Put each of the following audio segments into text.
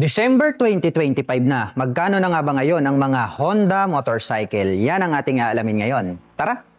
December 2025 na. Magkano na nga ba ngayon ang mga Honda motorcycle? Yan ang ating aalamin ngayon. Tara!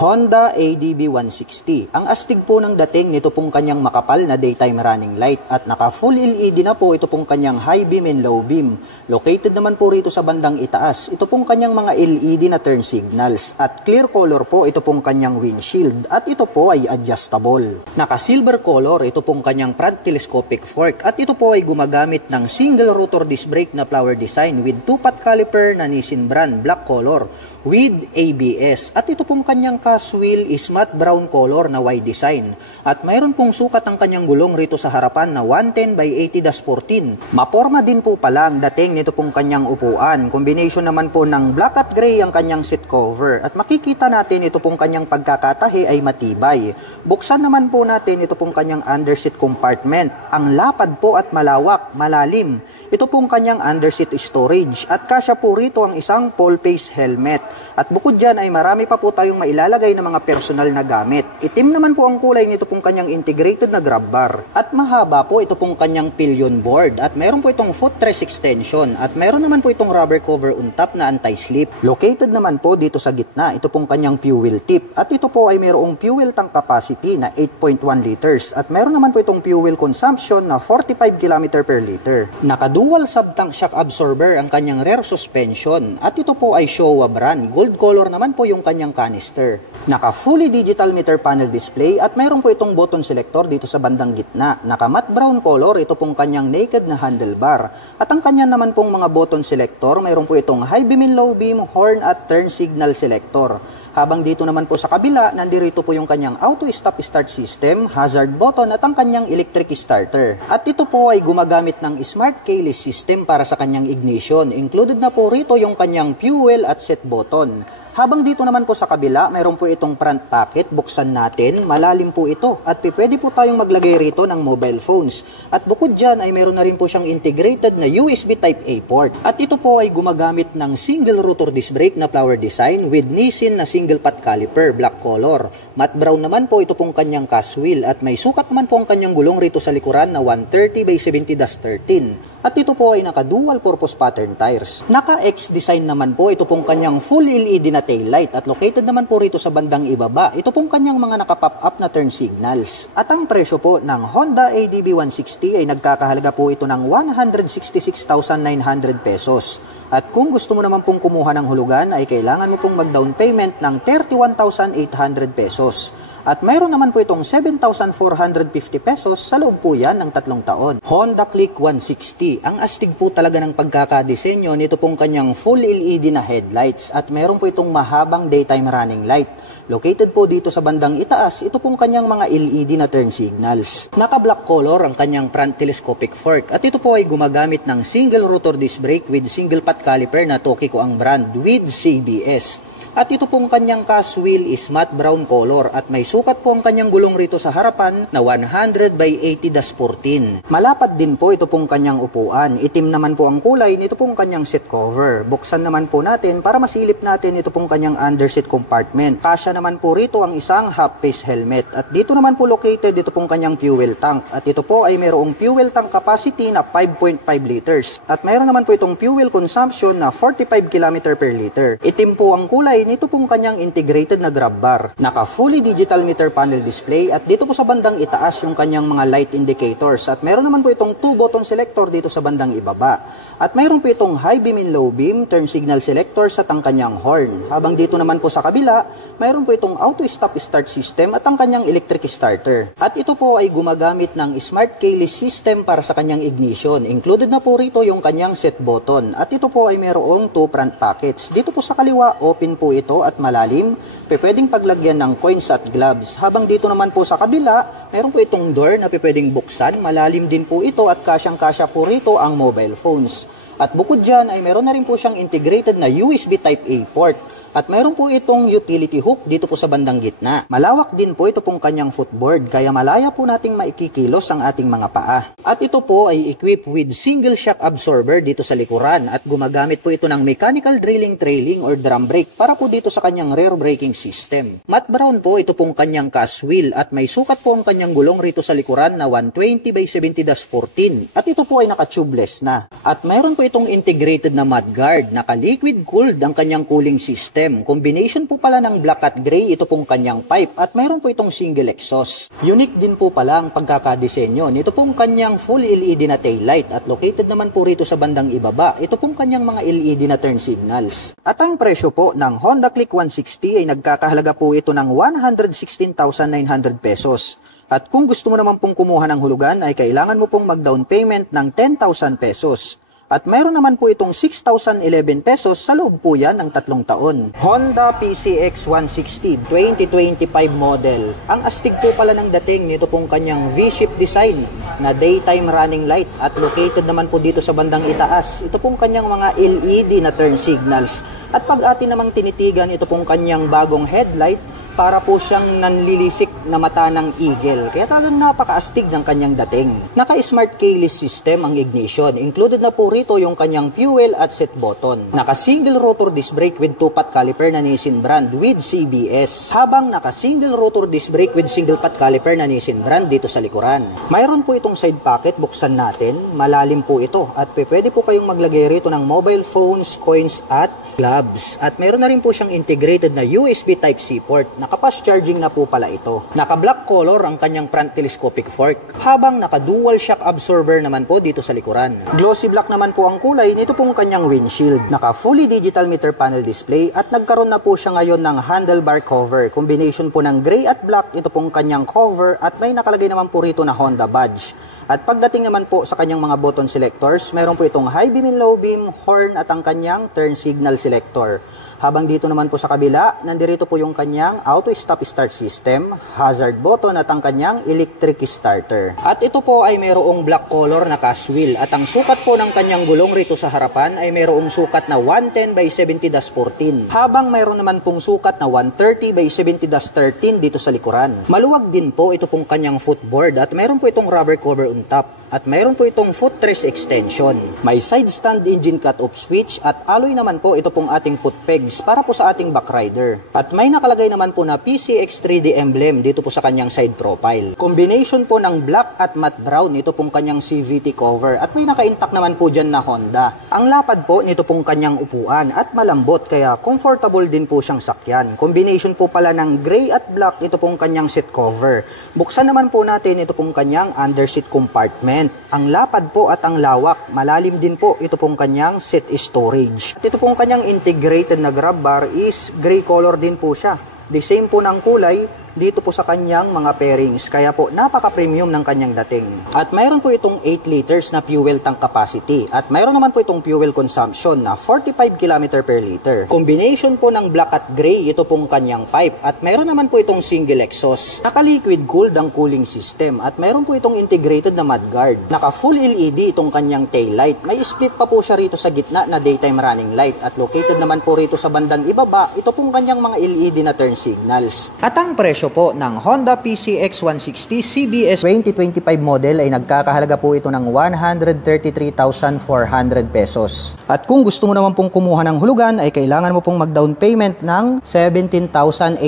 Honda ADB 160. Ang astig po ng dating nito pong kanyang makapal na daytime running light at naka full LED na po ito pong kanyang high beam and low beam. Located naman po rito sa bandang itaas. Ito pong kanyang mga LED na turn signals at clear color po ito pong kanyang windshield at ito po ay adjustable. Naka silver color ito pong kanyang front telescopic fork at ito po ay gumagamit ng single rotor disc brake na flower design with 2-pot caliper na Nissin brand black color with ABS at ito pong kanyang cast wheel is matte brown color na Y design at mayroon pong sukat ang kanyang gulong rito sa harapan na 110 by 80-14. Maporma din po pala ang dating nito pong kanyang upuan. Combination naman po ng black at gray ang kanyang seat cover at makikita natin ito pong kanyang pagkakatahi ay matibay. Buksan naman po natin ito pong kanyang underseat compartment. Ang lapad po at malawak, malalim. Ito pong kanyang underseat storage at kasya po rito ang isang full face helmet. At bukod dyan ay marami pa po tayong mailalagay na mga personal na gamit. Itim naman po ang kulay nito pong kanyang integrated na grab bar. At mahaba po ito pong kanyang pillion board. At meron po itong footrest extension. At meron naman po itong rubber cover on top na anti-slip. Located naman po dito sa gitna, ito pong kanyang fuel tip. At ito po ay mayroong fuel tank capacity na 8.1 liters. At meron naman po itong fuel consumption na 45 km per liter. Naka-dual sub-tank shock absorber ang kanyang rear suspension. At ito po ay Showa brand. Gold color naman po yung kanyang canister. Naka fully digital meter panel display at mayroon po itong button selector dito sa bandang gitna. Naka matte brown color ito pong kanyang naked na handlebar. At ang kanya naman pong mga button selector, mayroon po itong high beam and low beam, horn at turn signal selector. Habang dito naman po sa kabila, nandirito po yung kanyang auto stop start system, hazard button at ang kanyang electric starter. At ito po ay gumagamit ng smart keyless system para sa kanyang ignition. Included na po rito yung kanyang fuel at set button. Habang dito naman po sa kabila, mayroon po itong front pocket. Buksan natin, malalim po ito at pwede po tayong maglagay rito ng mobile phones. At bukod dyan ay mayroon na rin po siyang integrated na USB Type-A port. At ito po ay gumagamit ng single rotor disc brake na flower design with Nissin na single pot caliper, black color. Matte brown naman po ito pong kanyang cast wheel at may sukat naman po ang kanyang gulong rito sa likuran na 130 by 70-13. At ito po ay naka dual purpose pattern tires. Naka X design naman po ito pong kanyang full LED na taillight at located naman po rito sa bandang ibaba. Ito pong kanyang mga naka-pop up na turn signals. At ang presyo po ng Honda ADB 160 ay nagkakahalaga po ito ng 166,900 pesos. At kung gusto mo naman pong kumuha ng hulugan ay kailangan mo pong mag-down payment ng 31,800 pesos. At mayroon naman po itong 7,450 pesos sa loob po yan ng 3 taon. Honda Click 160. Ang astig po talaga ng pagkakadesenyo nito pong kanyang full LED na headlights at mayroon po itong mahabang daytime running light. Located po dito sa bandang itaas, ito pong kanyang mga LED na turn signals. Naka-black color ang kanyang front telescopic fork at ito po ay gumagamit ng single rotor disc brake with single pot caliper na Tokiko ang brand with CBS. At ito pong kanyang cast wheel is matte brown color at may sukat po ang kanyang gulong rito sa harapan na 100 by 80-14. Malapad din po ito pong kanyang upuan. Itim naman po ang kulay nito pong kanyang seat cover. Buksan naman po natin para masilip natin ito pong kanyang underseat compartment. Kasya naman po rito ang isang half face helmet. At dito naman po located ito pong kanyang fuel tank. At ito po ay mayroong fuel tank capacity na 5.5 liters. At mayroon naman po itong fuel consumption na 45 km per liter. Itim po ang kulay nito pong kanyang integrated na grab bar. Naka fully digital meter panel display at dito po sa bandang itaas yung kanyang mga light indicators at meron naman po itong 2 button selector dito sa bandang ibaba. At mayroon po itong high beam and low beam, turn signal selectors at ang kanyang horn. Habang dito naman po sa kabila, mayroon po itong auto stop start system at ang kanyang electric starter. At ito po ay gumagamit ng smart keyless system para sa kanyang ignition. Included na po rito yung kanyang set button. At ito po ay mayroong 2 front pockets. Dito po sa kaliwa, open po ito at malalim. pwedeng paglagyan ng coins at gloves. Habang dito naman po sa kabila, meron po itong door na pwedeng buksan. Malalim din po ito at kasyang-kasya po rito ang mobile phones. At bukod dyan ay meron na rin po siyang integrated na USB Type-A port. At meron po itong utility hook dito po sa bandang gitna. Malawak din po ito pong kanyang footboard, kaya malaya po nating maikikilos ang ating mga paa. At ito po ay equipped with single shock absorber dito sa likuran at gumagamit po ito ng mechanical drilling trailing or drum brake para po dito sa kanyang rear braking system. Matte brown po ito pong kanyang cast wheel at may sukat po ang kanyang gulong rito sa likuran na 120/70-14 at ito po ay naka-tubeless na. At mayroon po itong integrated na mudguard, naka-liquid cooled ang kanyang cooling system. Combination po pala ng black at gray ito pong kanyang pipe at mayroon po itong single exhaust. Unique din po pala ang pagkakadesenyo nito pong kanyang full LED na taillight at located naman po rito sa bandang ibaba ito pong kanyang mga LED na turn signals. At ang presyo po ng Honda Click 160 ay nagkakahalaga po ito ng 116,900 pesos. At kung gusto mo naman pong kumuha ng hulugan ay kailangan mo pong mag-down payment ng 10,000 pesos. At mayroon naman po itong 6,011 pesos sa loob po yan ng 3 taon. Honda PCX 160 2025 model. Ang astig po pala ng dating nito pong kanyang V-shape design na daytime running light at located naman po dito sa bandang itaas. Ito pong kanyang mga LED na turn signals. At pag atin namang tinitigan ito pong kanyang bagong headlight, para po siyang nanlilisik na mata ng eagle. Kaya talagang napakaastig ng kanyang dating. Naka-smart keyless system ang ignition. Included na po rito yung kanyang fuel at set button. Naka-single rotor disc brake with 2-pot caliper na Nissin brand with CBS. Habang naka-single rotor disc brake with single-pot caliper na Nissin brand dito sa likuran. Mayroon po itong side pocket, buksan natin. Malalim po ito at pwede po kayong maglagay rito ng mobile phones, coins at gloves. At mayroon na rin po siyang integrated na USB Type-C port. Naka-fast charging na po pala ito. Naka-black color ang kanyang front telescopic fork. Habang naka-dual shock absorber naman po dito sa likuran. Glossy black naman po ang kulay nito pong kanyang windshield. Naka-fully digital meter panel display at nagkaroon na po siya ngayon ng handlebar cover. Combination po ng gray at black ito pong kanyang cover at may nakalagay naman po rito na Honda badge. At pagdating naman po sa kanyang mga button selectors, meron po itong high beam and low beam, horn at ang kanyang turn signal selector. Habang dito naman po sa kabila, nandirito po yung kanyang auto stop start system, hazard button at ang kanyang electric starter. At ito po ay mayroong black color na cast wheel at ang sukat po ng kanyang gulong rito sa harapan ay mayroong sukat na 110/70-14. Habang mayroon naman pong sukat na 130/70-13 dito sa likuran. Maluwag din po ito pong kanyang footboard at mayroon po itong rubber cover on top. At mayroon po itong footrest extension. May side stand engine cut-off switch at alloy naman po ito pong ating foot pegs para po sa ating backrider. At may nakalagay naman po na PCX 3D emblem dito po sa kanyang side profile. Combination po ng black at matte brown ito pong kanyang CVT cover at may naka-intact naman po dyan na Honda. Ang lapad po nito pong kanyang upuan at malambot kaya comfortable din po siyang sakyan. Combination po pala ng gray at black ito pong kanyang seat cover. Buksan naman po natin ito pong kanyang underseat compartment. Ang lapad po at ang lawak, malalim din po ito pong kanyang seat storage. Ito pong kanyang integrated na grab bar is gray color din po siya. The same po ng kulay dito po sa kanyang mga pairings. Kaya po napaka-premium ng kanyang dating. At mayroon po itong 8 liters na fuel tank capacity. At mayroon naman po itong fuel consumption na 45 km per liter. Combination po ng black at gray ito pong kanyang pipe. At mayroon naman po itong single exhaust. Naka-liquid cooled ang cooling system. At mayroon po itong integrated na mudguard. Naka-full LED itong kanyang tail light. May split pa po siya rito sa gitna na daytime running light. At located naman po rito sa bandang ibaba ito pong kanyang mga LED na turn signals. At ang presyo po ng Honda PCX 160 CBS 2025 model ay nagkakahalaga po ito ng 133,400 pesos. At kung gusto mo naman pong kumuha ng hulugan ay kailangan mo pong mag-down payment ng 17,800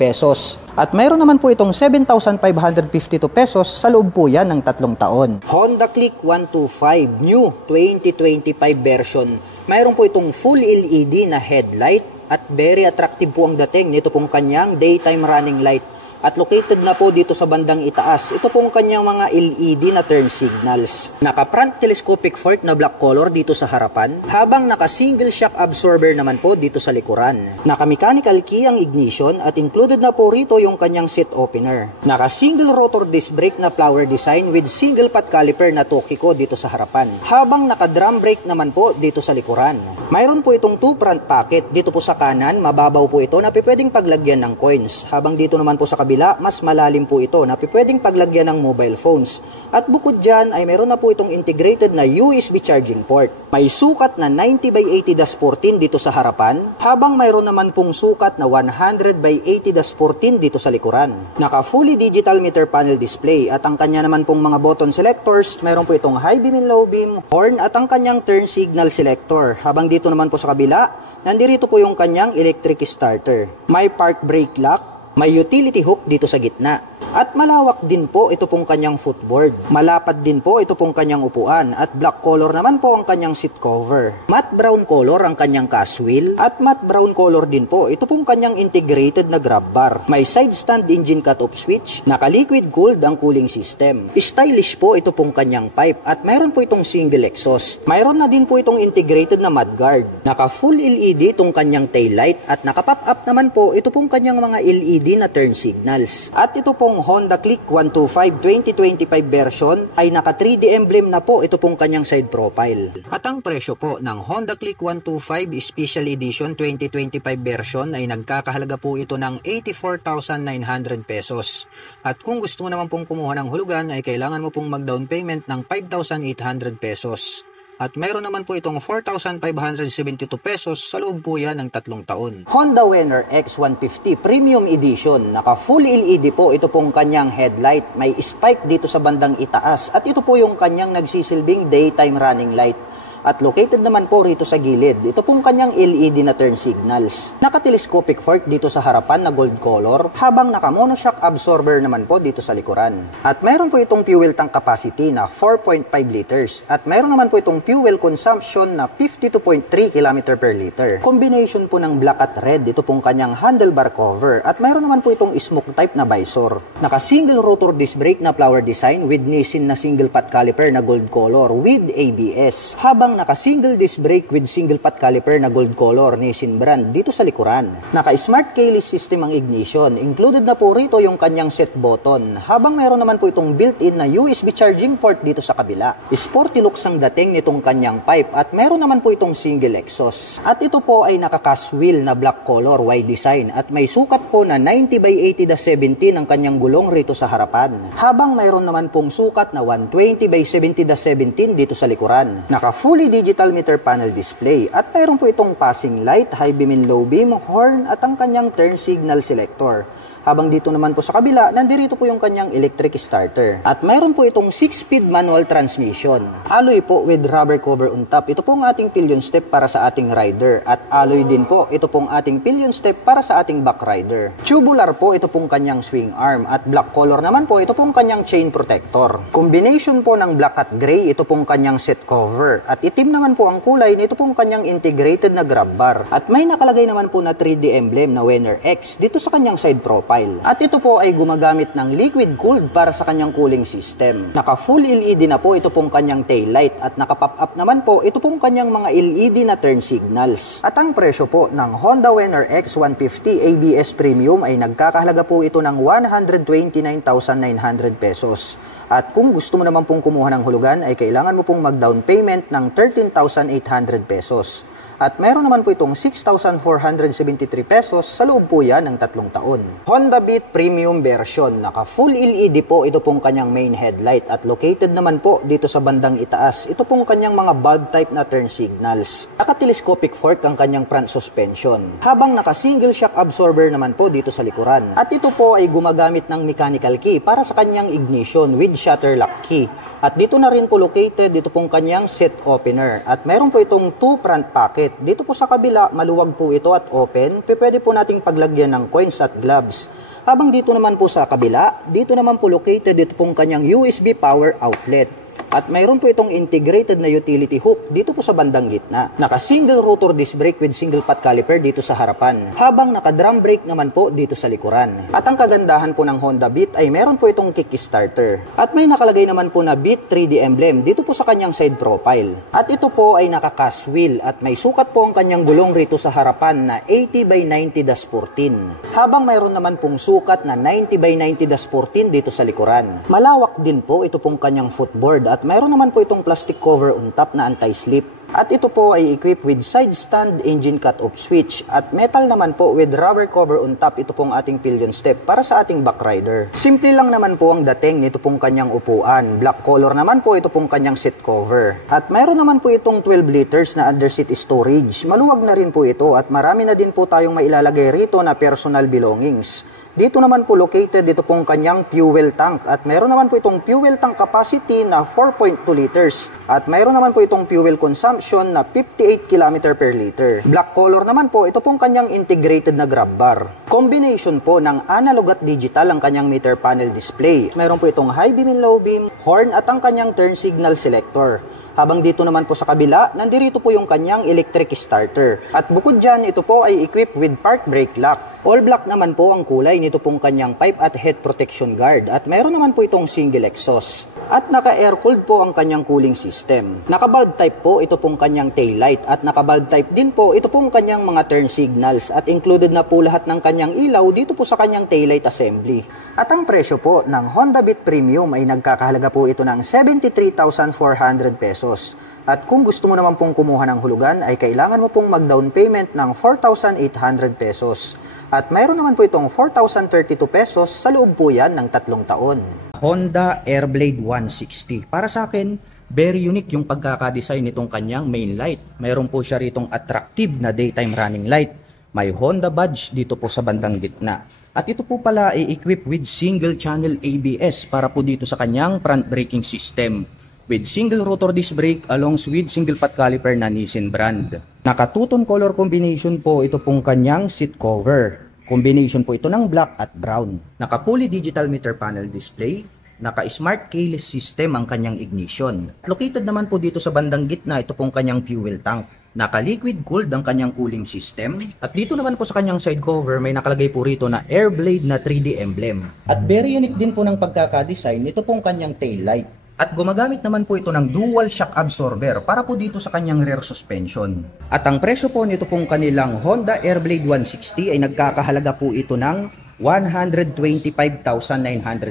pesos. At mayroon naman po itong 7,552 pesos sa loob po yan ng 3 taon. Honda Click 125 New 2025 version. Mayroon po itong full LED na headlight at very attractive po ang dating nito pong kanyang daytime running light. At located na po dito sa bandang itaas, ito pong kanyang mga LED na turn signals. Naka-front telescopic fork na black color dito sa harapan, habang naka-single shock absorber naman po dito sa likuran. Naka-mechanical key ang ignition at included na po rito yung kanyang seat opener. Naka-single rotor disc brake na flower design with single pot caliper na Tokiko dito sa harapan, habang naka-drum brake naman po dito sa likuran. Mayroon po itong 2 front pocket. Dito po sa kanan, mababaw po ito na pwedeng paglagyan ng coins, habang dito naman po sa kabila, mas malalim po ito na pwedeng paglagyan ng mobile phones. At bukod dyan ay meron na po itong integrated na USB charging port. May sukat na 90x80-14 dito sa harapan, habang mayroon naman pong sukat na 100x80-14 dito sa likuran. Naka fully digital meter panel display at ang kanya naman pong mga button selectors, meron po itong high beam and low beam, horn at ang kanyang turn signal selector. Habang dito naman po sa kabila, nandirito po yung kanyang electric starter. May park brake lock, may utility hook dito sa gitna. At malawak din po ito pong kanyang footboard. Malapad din po ito pong kanyang upuan at black color naman po ang kanyang seat cover. Matte brown color ang kanyang cast wheel at matte brown color din po ito pong kanyang integrated na grab bar. May side stand engine cut-off switch, naka-liquid cooled ang cooling system. Stylish po ito pong kanyang pipe at mayroon po itong single exhaust. Mayroon na din po itong integrated na mudguard. Naka full LED itong kanyang taillight at naka-pop up naman po ito pong kanyang mga LED na turn signals. At ito pong Honda Click 125 2025 version ay naka 3D emblem na po ito pong kanyang side profile. At ang presyo po ng Honda Click 125 Special Edition 2025 version ay nagkakahalaga po ito ng 84,900 pesos. At kung gusto mo naman pong kumuha ng hulugan ay kailangan mo pong mag-down payment ng 5,800 pesos. At meron naman po itong 4,572 pesos sa loob po yan ng 3 taon. Honda Venner X150 Premium Edition. Naka full LED po ito pong kanyang headlight. May spike dito sa bandang itaas. At ito po yung kanyang nagsisilbing daytime running light. At located naman po rito sa gilid, ito pong kanyang LED na turn signals. Naka-telescopic fork dito sa harapan na gold color, habang naka-monoshock absorber naman po dito sa likuran. At meron po itong fuel tank capacity na 4.5 liters. At meron naman po itong fuel consumption na 52.3 km per liter. Combination po ng black at red, ito pong kanyang handlebar cover. At meron naman po itong smoke type na visor. Naka-single rotor disc brake na flower design with Nissin na single pot caliper na gold color with ABS. Habang naka-single disc brake with single pot caliper na gold color Nissin brand dito sa likuran. Naka-smart keyless system ang ignition. Included na po rito yung kanyang set button. Habang meron naman po itong built-in na USB charging port dito sa kabila. Sporty looks ang dating nitong kanyang pipe at meron naman po itong single exhaust. At ito po ay naka-cast wheel na black color wide design at may sukat po na 90x80-17 ang kanyang gulong rito sa harapan. Habang mayroon naman pong sukat na 120x70-17 dito sa likuran. Naka-fully digital meter panel display at mayroon po itong passing light, high beam and low beam, horn at ang kanyang turn signal selector. Habang dito naman po sa kabila, nandirito po yung kanyang electric starter. At mayroon po itong 6-speed manual transmission. Alloy po with rubber cover on top. Ito pong ating pillion step para sa ating rider. At alloy din po, ito pong ating pillion step para sa ating back rider. Tubular po, ito pong kanyang swing arm. At black color naman po, ito pong kanyang chain protector. Combination po ng black at gray, ito pong kanyang seat cover. At itim naman po ang kulay, ito pong kanyang integrated na grab bar. At may nakalagay naman po na 3D emblem na Venner X dito sa kanyang side profile. At ito po ay gumagamit ng liquid cooled para sa kanyang cooling system. Naka full LED na po ito pong kanyang taillight at naka-pop up naman po ito pong kanyang mga LED na turn signals. At ang presyo po ng Honda Venner X150 ABS Premium ay nagkakahalaga po ito ng 129,900 pesos. At kung gusto mo naman pong kumuha ng hulugan ay kailangan mo pong mag-down payment ng 13,800 pesos. At meron naman po itong 6,473 pesos sa loob po yan ng 3 taon. Honda Beat Premium version. Naka full LED po ito pong kanyang main headlight at located naman po dito sa bandang itaas. Ito pong kanyang mga bulb type na turn signals. Naka-telescopic fork ang kanyang front suspension. Habang naka-single shock absorber naman po dito sa likuran. At ito po ay gumagamit ng mechanical key para sa kanyang ignition with shutter lock key. At dito na rin po located dito pong kanyang set opener. At meron po itong 2 front pocket. Dito po sa kabila, maluwag po ito at open. Pwede po nating paglagyan ng coins at gloves. Habang dito naman po sa kabila, dito naman po located dito pong kanyang USB power outlet. At mayroon po itong integrated na utility hook dito po sa bandang gitna. Naka-single rotor disc brake with single pot caliper dito sa harapan, habang naka-drum brake naman po dito sa likuran. At ang kagandahan po ng Honda Beat ay meron po itong kickstarter. At may nakalagay naman po na Beat 3D emblem dito po sa kanyang side profile. At ito po ay naka-cast wheel at may sukat po ang kanyang gulong rito sa harapan na 80 by 90-14. Habang mayroon naman pong sukat na 90 by 90-14 dito sa likuran. Malawak din po ito pong kanyang footboard at mayroon naman po itong plastic cover on top na anti-slip. At ito po ay equipped with side stand engine cut-off switch at metal naman po with rubber cover on top. Ito pong ating pillion step para sa ating back rider. Simple lang naman po ang dating nito pong kanyang upuan. Black color naman po ito pong kanyang seat cover. At mayroon naman po itong 12 liters na under seat storage. Maluwag na rin po ito at marami na din po tayong mailalagay rito na personal belongings. Dito naman po located ito pong kanyang fuel tank at mayroon naman po itong fuel tank capacity na 4.2 liters at mayroon naman po itong fuel consumption na 58 km per liter. Black color naman po ito pong kanyang integrated na grab bar. Combination po ng analog at digital ang kanyang meter panel display. Mayroon po itong high beam and low beam, horn at ang kanyang turn signal selector. Habang dito naman po sa kabila, nandirito po yung kanyang electric starter. At bukod dyan, ito po ay equipped with park brake lock. All black naman po ang kulay nito pong kanyang pipe at head protection guard. At mayroon naman po itong single exhaust. At naka-air-cooled po ang kanyang cooling system. Naka-bulb type po ito pong kanyang taillight. At naka-bulb type din po ito pong kanyang mga turn signals. At included na po lahat ng kanyang ilaw dito po sa kanyang taillight assembly. At ang presyo po ng Honda Beat Premium ay nagkakahalaga po ito ng 73,400 pesos. At kung gusto mo naman pong kumuha ng hulugan ay kailangan mo pong mag-down payment ng 4,800 pesos. At mayroon naman po itong 4,032 pesos sa loob po yan ng 3 taon. Honda Airblade 160. Para sa akin, very unique yung pagkakadesign nitong kanyang main light. Mayroon po siya ritong attractive na daytime running light. May Honda badge dito po sa bandang gitna. At ito po pala ay equipped with single channel ABS para po dito sa kanyang front braking system. With single rotor disc brake along with single pot caliper na Nissin brand. Naka two-tone color combination po ito pong kanyang seat cover. Combination po ito ng black at brown. Naka fully digital meter panel display. Naka smart keyless system ang kanyang ignition. Located naman po dito sa bandang gitna ito pong kanyang fuel tank. Naka liquid cooled ang kanyang cooling system. At dito naman po sa kanyang side cover may nakalagay po rito na Airblade na 3D emblem. At very unique din po ng pagkakadesign ito pong kanyang tail light. At gumagamit naman po ito ng dual shock absorber para po dito sa kanyang rear suspension. At ang presyo po nito pong kanilang Honda Airblade 160 ay nagkakahalaga po ito ng 125,900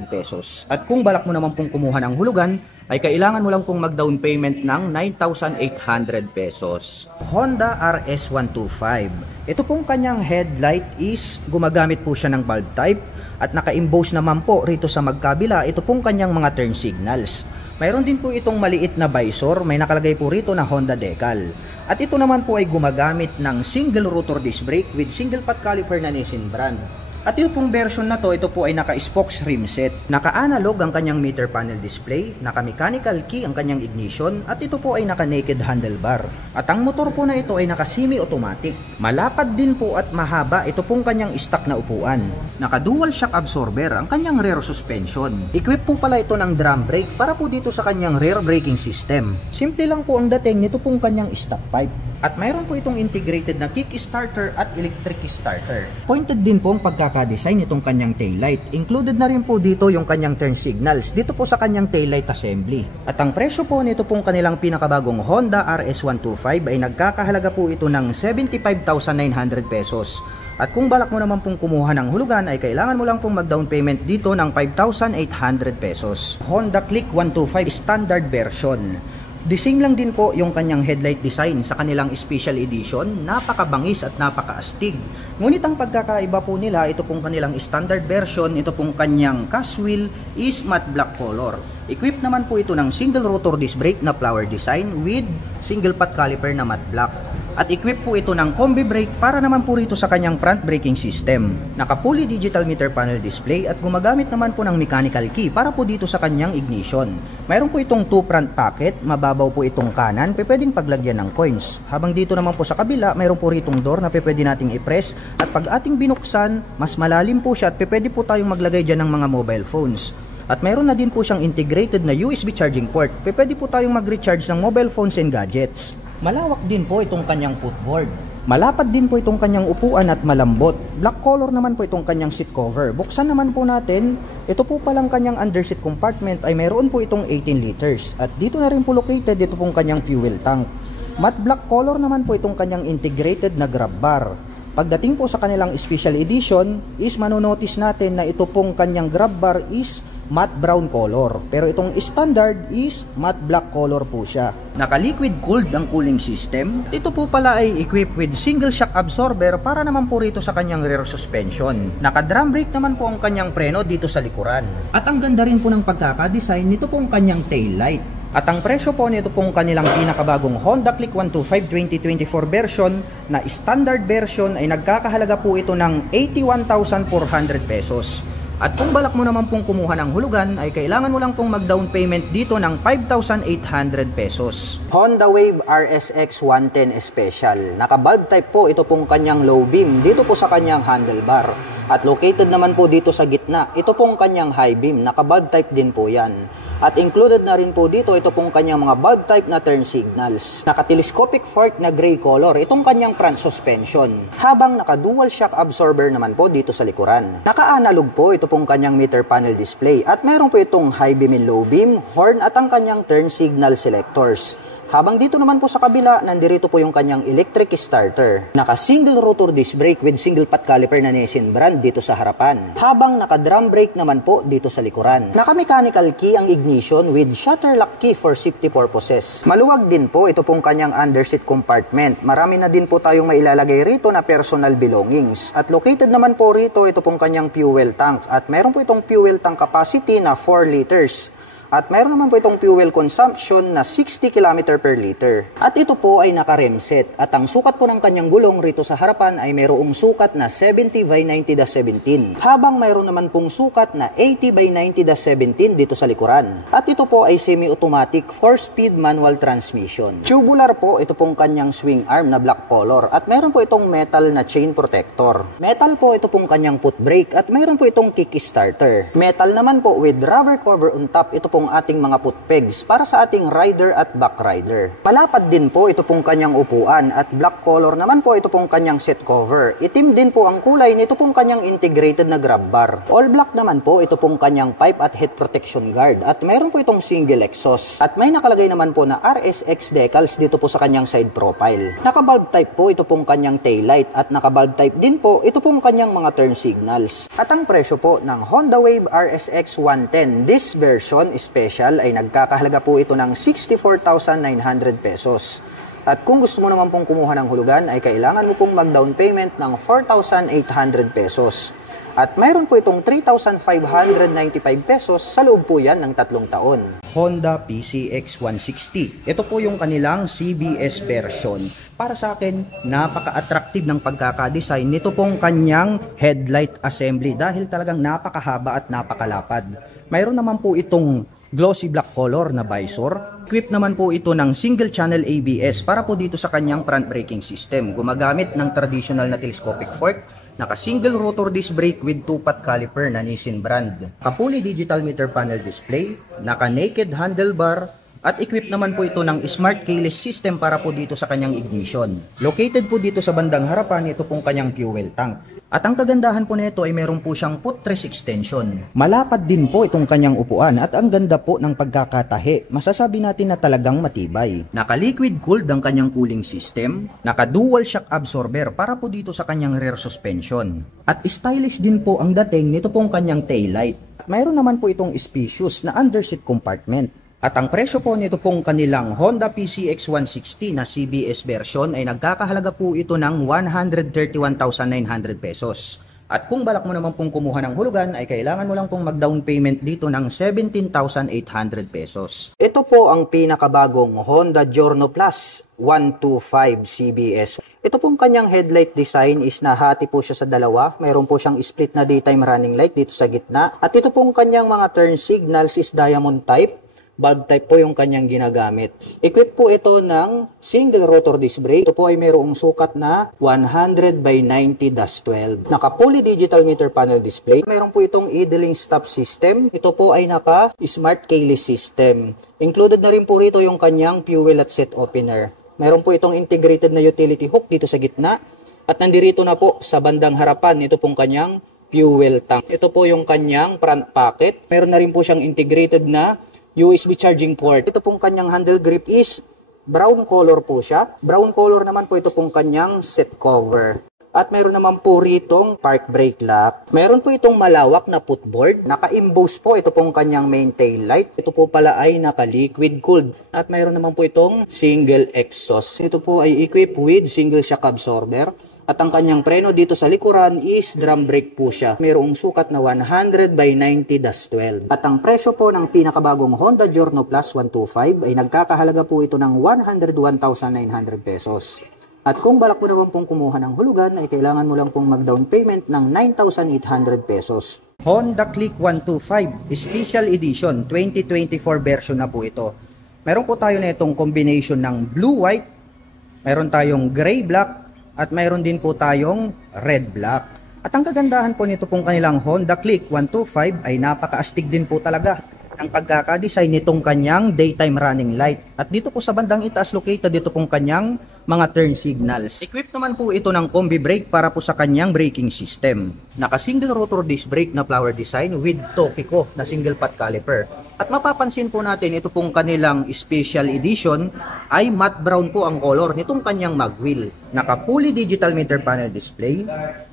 pesos. At kung balak mo naman pong kumuha ng hulugan, ay kailangan mo lang pong mag-down payment ng 9,800 pesos. Honda RS125. Ito pong kanyang headlight is gumagamit po siya ng bulb type. At naka-emboss naman po rito sa magkabila ito pong kanyang mga turn signals. Mayroon din po itong maliit na visor, may nakalagay po rito na Honda decal. At ito naman po ay gumagamit ng single rotor disc brake with single pot caliper na Nissin brand. At yung pong version na to, ito po ay naka-spokes rim set. Naka-analog ang kanyang meter panel display, naka-mechanical key ang kanyang ignition, at ito po ay naka-naked handlebar. At ang motor po na ito ay naka-semi-automatic. Malapad din po at mahaba ito pong kanyang stock na upuan. Naka-dual shock absorber ang kanyang rear suspension. Equip po pala ito ng drum brake para po dito sa kanyang rear braking system. Simple lang po ang dating nito pong kanyang stock pipe. At mayroon po itong integrated na kick-starter at electric starter. Pointed din po ang pagkakadesign nitong kanyang taillight. Included na rin po dito yung kanyang turn signals dito po sa kanyang taillight assembly. At ang presyo po nito pong kanilang pinakabagong Honda RS125 ay nagkakahalaga po ito ng 75,900 pesos. At kung balak mo naman pong kumuha ng hulugan ay kailangan mo lang pong mag-down payment dito ng 5,800 pesos. Honda Click 125 standard version. The same lang din po yung kanyang headlight design sa kanilang special edition, napakabangis at napakaastig. Ngunit ang pagkakaiba po nila, ito pong kanilang standard version, ito pong kanyang cast wheel is matte black color. Equipped naman po ito ng single rotor disc brake na flower design with single pot caliper na matte black. At equipped po ito ng combi brake para naman po rito sa kanyang front braking system. Naka-fully digital meter panel display at gumagamit naman po ng mechanical key para po dito sa kanyang ignition. Mayroon po itong 2 front pocket, mababaw po itong kanan, pwedeng paglagyan ng coins. Habang dito naman po sa kabila, mayroon po ritong door na pwede nating i-press at pag ating binuksan, mas malalim po siya at pwede po tayong maglagay dyan ng mga mobile phones. At mayroon na din po siyang integrated na USB charging port. Pwede po tayong mag-recharge ng mobile phones and gadgets. Malawak din po itong kanyang footboard. Malapad din po itong kanyang upuan at malambot. Black color naman po itong kanyang seat cover. Buksan naman po natin, ito po palang kanyang underseat compartment ay mayroon po itong 18 liters. At dito na rin po located ito pong kanyang fuel tank. Matte black color naman po itong kanyang integrated na grab bar. Pagdating po sa kanilang special edition is manonotice natin na ito pong kanyang grab bar is matte brown color. Pero itong standard is matte black color po siya. Naka-liquid cooled ang cooling system. Ito po pala ay equipped with single shock absorber para naman po rito sa kanyang rear suspension. Naka-drum brake naman po ang kanyang preno dito sa likuran. At ang ganda rin po ng pagkakadesign nito pong kanyang tail light. At ang presyo po nito pong kanilang pinakabagong Honda Click 125 2024 version na standard version ay nagkakahalaga po ito ng 81,400 pesos. At kung balak mo naman pong kumuha ng hulugan ay kailangan mo lang pong mag-down payment dito ng 5,800 pesos. Honda Wave RSX 110 Special. Naka-bulb type po ito pong kanyang low beam dito po sa kanyang handlebar. At located naman po dito sa gitna, ito pong kanyang high beam. Naka-bulb type din po yan. At included na rin po dito ito pong kanyang mga bulb type na turn signals. Naka-telescopic fork na gray color itong kanyang front suspension. Habang naka-dual shock absorber naman po dito sa likuran. Naka-analog po ito pong kanyang meter panel display. At meron po itong high beam and low beam, horn at ang kanyang turn signal selectors. Habang dito naman po sa kabila, nandirito po yung kanyang electric starter. Naka-single rotor disc brake with single pot caliper na Nissin brand dito sa harapan. Habang naka-drum brake naman po dito sa likuran. Naka-mechanical key ang ignition with shutter lock key for safety purposes. Maluwag din po ito pong kanyang underseat compartment. Marami na din po tayong mailalagay rito na personal belongings. At located naman po rito ito pong kanyang fuel tank. At meron po itong fuel tank capacity na 4 liters. At mayroon naman po itong fuel consumption na 60 km per liter. At ito po ay naka-rem set. At ang sukat po ng kanyang gulong rito sa harapan ay mayroong sukat na 70 by 90-17. Habang mayroon naman pong sukat na 80 by 90-17 dito sa likuran. At ito po ay semi-automatic 4-speed manual transmission. Tubular po ito pong kanyang swing arm na black color. At mayroon po itong metal na chain protector. Metal po ito pong kanyang foot brake. At mayroon po itong kickstarter. Metal naman po with rubber cover on top. Ito pong ating mga foot pegs para sa ating rider at back rider. Palapad din po ito pong kanyang upuan at black color naman po ito pong kanyang seat cover. Itim din po ang kulay nito pong kanyang integrated na grab bar. All black naman po ito pong kanyang pipe at head protection guard at mayroon po itong single exhaust. At may nakalagay naman po na RSX decals dito po sa kanyang side profile. Naka-bulb type po ito pong kanyang taillight at naka-bulb type din po ito pong kanyang mga turn signals. At ang presyo po ng Honda Wave RSX 110 this version is special ay nagkakahalaga po ito ng 64,900 pesos. At kung gusto mo naman pong kumuha ng hulugan ay kailangan mo pong mag-down payment ng 4,800 pesos. At mayroon po itong 3,595 pesos sa loob po yan ng 3 taon. Honda PCX 160. Ito po yung kanilang CBS version. Para sa akin, napaka-attractive ng pagkakadesign nito pong kanyang headlight assembly dahil talagang napakahaba at napakalapad. Mayroon naman po itong glossy black color na visor. Equipped naman po ito ng single channel ABS para po dito sa kanyang front braking system. Gumagamit ng traditional na telescopic fork. Naka-single rotor disc brake with 2-pot caliper na Nissin brand. Naka-fully digital meter panel display. Naka-naked handlebar. At equipped naman po ito ng smart keyless system para po dito sa kanyang ignition. Located po dito sa bandang harapan ito pong kanyang fuel tank. At ang kagandahan po nito ay meron po siyang footrest extension. Malapad din po itong kanyang upuan at ang ganda po ng pagkakatahi. Masasabi natin na talagang matibay. Naka-liquid cooled ang kanyang cooling system. Naka-dual shock absorber para po dito sa kanyang rear suspension. At stylish din po ang dating nito pong kanyang taillight. Mayroon naman po itong spacious na underseat compartment. At ang presyo po nito pong kanilang Honda PCX 160 na CBS version ay nagkakahalaga po ito ng 131,900 pesos. At kung balak mo naman pong kumuha ng hulugan ay kailangan mo lang pong mag-down payment dito ng 17,800 pesos. Ito po ang pinakabagong Honda Giorno Plus 125 CBS. Ito pong kanyang headlight design is nahati po siya sa dalawa. Mayroon po siyang split na daytime running light dito sa gitna. At ito pong kanyang mga turn signals is diamond type. Valve type po yung kanyang ginagamit. Equipped po ito ng single rotor disc brake. Ito po ay mayroong sukat na 100 by 90-12. Naka fully digital meter panel display. Mayroon po itong idling stop system. Ito po ay naka smart keyless system. Included na rin po rito yung kanyang fuel at set opener. Mayroon po itong integrated na utility hook dito sa gitna. At nandirito na po sa bandang harapan, ito pong kanyang fuel tank. Ito po yung kanyang front pocket. Meron na rin po siyang integrated na USB charging port. Ito pong kanyang handle grip is brown color po siya. Brown color naman po ito pong kanyang seat cover. At meron naman po ritong park brake lock. Meron po itong malawak na footboard. Naka-emboss po ito pong kanyang main tail light. Ito po pala ay naka-liquid cooled. At meron naman po itong single exhaust. Ito po ay equipped with single shock absorber. At ang kanyang preno dito sa likuran is drum brake po siya. Mayroong sukat na 100 by 90-12. At ang presyo po ng pinakabagong Honda Giorno Plus 125 ay nagkakahalaga po ito ng 101,900 pesos. At kung balak mo naman pong kumuha ng hulugan ay kailangan mo lang pong mag-down payment ng 9,800 pesos. Honda Click 125 Special Edition 2024 version na po ito. Meron po tayo na itong combination ng blue-white, meron tayong gray-black, at mayroon din po tayong red black. At ang kagandahan po nito pong kanilang Honda Click 125 ay napaka-astig din po talaga ang pagkakadesign nitong kanyang daytime running light. At dito po sa bandang itaas located dito pong kanyang mga turn signals. Equipped naman po ito ng combi brake para po sa kanyang braking system. Naka single rotor disc brake na flower design with Topico na single pot caliper. At mapapansin po natin ito pong kanilang special edition ay matte brown po ang color nitong kanyang magwheel. Naka fully digital meter panel display,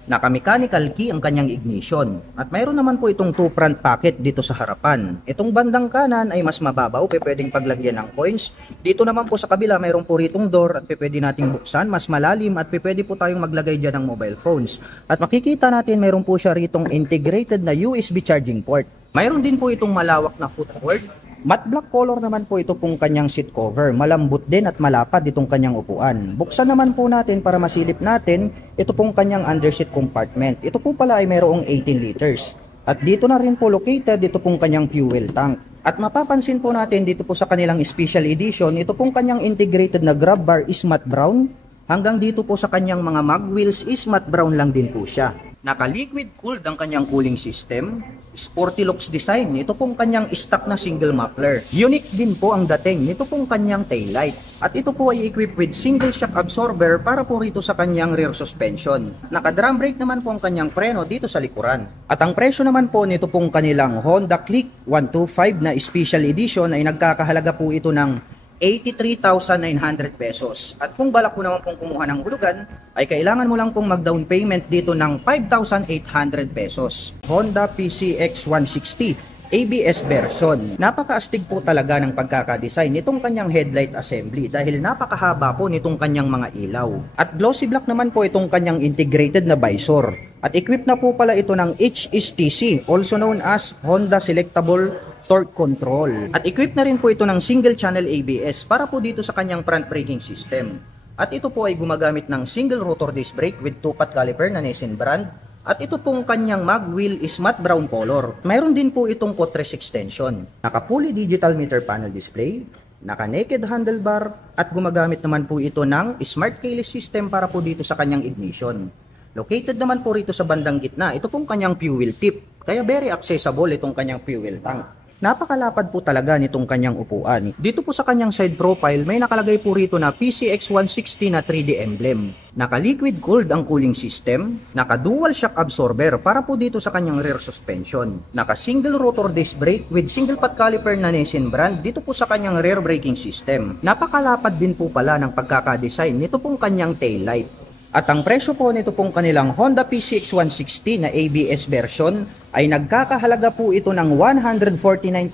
naka mechanical key ang kanyang ignition. At mayroon naman po itong two front pocket dito sa harapan. Itong bandang kanan ay mas mababaw, pwedeng paglagyan ng coins. Dito naman po sa kabila mayroon po ritong door at pwede nating buksan, mas malalim at pwede po tayong maglagay dyan ng mobile phones. At makikita natin mayroon po siya ritong integrated na USB charging port. Mayroon din po itong malawak na footboard. Matte black color naman po ito pong kanyang seat cover. Malambot din at malapad itong kanyang upuan. Buksan naman po natin para masilip natin ito pong kanyang underseat compartment. Ito po pala ay mayroong 18 liters. At dito na rin po located ito pong kanyang fuel tank. At mapapansin po natin dito po sa kanilang special edition, ito pong kanyang integrated na grab bar is matte brown. Hanggang dito po sa kanyang mga mag wheels is matte brown lang din po siya. Naka-liquid cooled ang kanyang cooling system. Sporty looks design. Ito pong kanyang stock na single muffler. Unique din po ang dating nito pong kanyang taillight. At ito po ay equipped with single shock absorber para po rito sa kanyang rear suspension. Naka-drum brake naman po ang kanyang preno dito sa likuran. At ang presyo naman po nito pong kanilang Honda Click 125 na special edition ay nagkakahalaga po ito ng 83,900 pesos. At kung balak mo naman pong kumuha ng hulugan, ay kailangan mo lang pong mag-down payment dito ng 5,800 pesos. Honda PCX 160 ABS version. Napaka-astig po talaga ng pagkakadesign nitong kanyang headlight assembly dahil napakahaba po nitong kanyang mga ilaw. At glossy black naman po itong kanyang integrated na visor. At equipped na po pala ito ng HSTC, also known as Honda Selectable Torque Control. At equipped na rin po ito ng single channel ABS para po dito sa kanyang front braking system. At ito po ay gumagamit ng single rotor disc brake with two-pot caliper na Nissin brand. At ito pong kanyang mag wheel is matte brown color. Mayroon din po itong footrest extension. Naka fully digital meter panel display, naka naked handlebar, at gumagamit naman po ito ng smart keyless system para po dito sa kanyang ignition. Located naman po rito sa bandang gitna, ito pong kanyang fuel tip. Kaya very accessible itong kanyang fuel tank. Napakalapad po talaga nitong kanyang upuan. Dito po sa kanyang side profile, may nakalagay po rito na PCX 160 na 3D emblem. Naka-liquid cooled ang cooling system, naka-dual shock absorber para po dito sa kanyang rear suspension. Naka-single rotor disc brake with single pot caliper na Nissin brand dito po sa kanyang rear braking system. Napakalapad din po pala ng pagkakadesign nito pong kanyang taillight. At ang presyo po nito pong kanilang Honda PCX 160 na ABS version ay nagkakahalaga po ito ng 149,900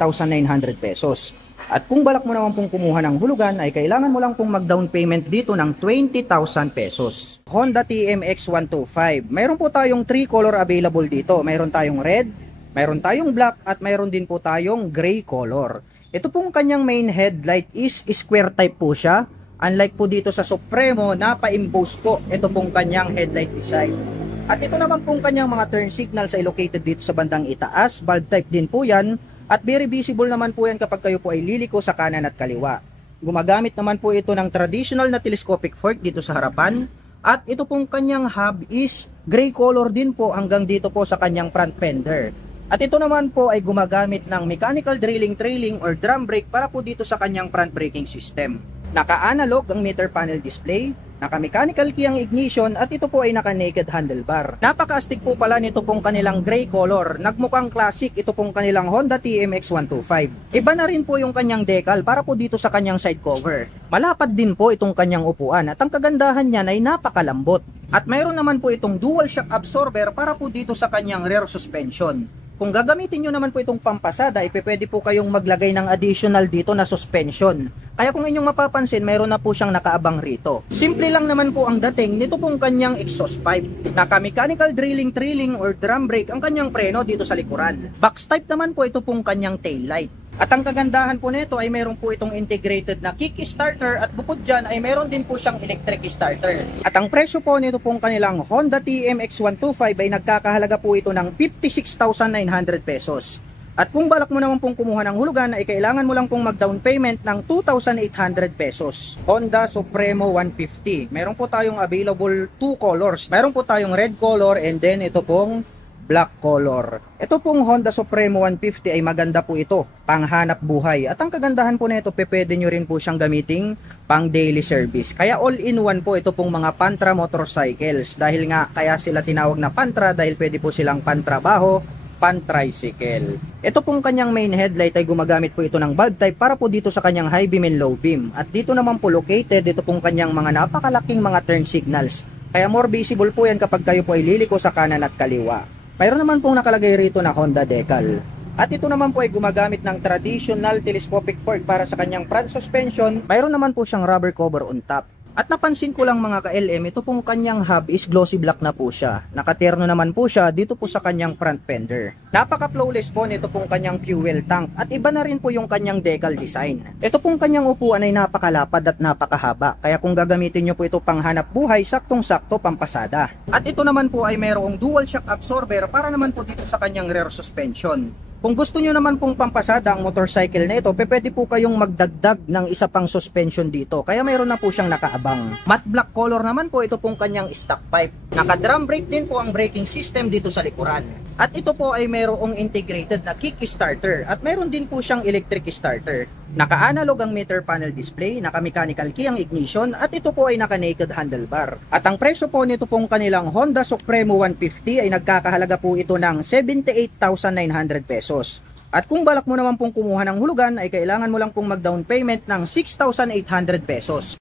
pesos. At kung balak mo naman pong kumuha ng hulugan ay kailangan mo lang pong mag-down payment dito ng 20,000 pesos. Honda TMX 125. Mayroon po tayong 3 color available dito. Mayroon tayong red, mayroon tayong black, at mayroon din po tayong gray color. Ito pong kanyang main headlight is square type po siya. Unlike po dito sa Supremo, napa-impose po ito pong kanyang headlight design. At ito naman pong kanyang mga turn signals ay located dito sa bandang itaas. Valve type din po yan. At very visible naman po yan kapag kayo po ay liliko sa kanan at kaliwa. Gumagamit naman po ito ng traditional na telescopic fork dito sa harapan. At ito pong kanyang hub is gray color din po hanggang dito po sa kanyang front fender. At ito naman po ay gumagamit ng mechanical drilling trailing or drum brake para po dito sa kanyang front braking system. Naka-analog ang meter panel display, naka-mechanical key ang ignition at ito po ay naka-naked handlebar. Napaka-astig po pala nito pong kanilang gray color, nagmukhang classic ito pong kanilang Honda TMX 125. Iba na rin po yung kanyang decal para po dito sa kanyang side cover. Malapad din po itong kanyang upuan at ang kagandahan niya ay napakalambot. At mayroon naman po itong dual shock absorber para po dito sa kanyang rear suspension. Kung gagamitin nyo naman po itong pampasada, pwede po kayong maglagay ng additional dito na suspension. Kaya kung inyong mapapansin, mayroon na po siyang nakaabang rito. Simple lang naman po ang dating nito pong kanyang exhaust pipe. Naka-mechanical drilling trailing or drum brake ang kanyang preno dito sa likuran. Box type naman po ito pong kanyang tail light. At ang kagandahan po nito ay mayroon po itong integrated na kick starter at bukod dyan ay mayroon din po siyang electric starter. At ang presyo po nito pong kanilang Honda TMX 125 ay nagkakahalaga po ito ng 56,900 pesos. At kung balak mo naman pong kumuha ng hulugan ay kailangan mo lang pong mag-down payment ng 2,800 pesos. Honda Supremo 150. Meron po tayong available 2 colors. Meron po tayong red color and then ito pong black color. Ito pong Honda Supremo 150 ay maganda po ito, panghanap buhay. At ang kagandahan po nito, pwede nyo rin po siyang gamiting pang daily service. Kaya all-in-one po ito pong mga Pantra motorcycles. Dahil nga kaya sila tinawag na Pantra dahil pwede po silang pantrabaho, pan-tricycle. Ito pong kanyang main headlight ay gumagamit po ito ng bulb type para po dito sa kanyang high beam and low beam. At dito naman po located ito pong kanyang mga napakalaking mga turn signals. Kaya more visible po yan kapag kayo po ay liliko sa kanan at kaliwa. Mayroon naman pong nakalagay rito na Honda decal. At ito naman po ay gumagamit ng traditional telescopic fork para sa kanyang front suspension. Mayroon naman po siyang rubber cover on top. At napansin ko lang mga ka-LM, ito pong kanyang hub is glossy black na po siya. Nakaterno naman po siya dito po sa kanyang front fender. Napaka-flawless po nito pong kanyang fuel tank at iba na rin po yung kanyang decal design. Ito pong kanyang upuan ay napakalapad at napakahaba. Kaya kung gagamitin nyo po ito pang hanap buhay, saktong-sakto pampasada. At ito naman po ay mayroong dual shock absorber para naman po dito sa kanyang rear suspension. Kung gusto nyo naman pong pampasada ang motorcycle na ito, pwede po kayong magdagdag ng isa pang suspension dito. Kaya mayroon na po siyang nakaabang. Matte black color naman po ito pong kanyang stock pipe. Naka-drum brake din po ang braking system dito sa likuran. At ito po ay mayroong integrated na kick starter at mayroon din po siyang electric starter. Naka-analog ang meter panel display, naka-mechanical key ang ignition at ito po ay naka-naked handlebar. At ang presyo po nito pong kanilang Honda Supremo 150 ay nagkakahalaga po ito ng 78,900 pesos. At kung balak mo naman pong kumuha ng hulugan ay kailangan mo lang pong mag-down payment ng 6,800 pesos.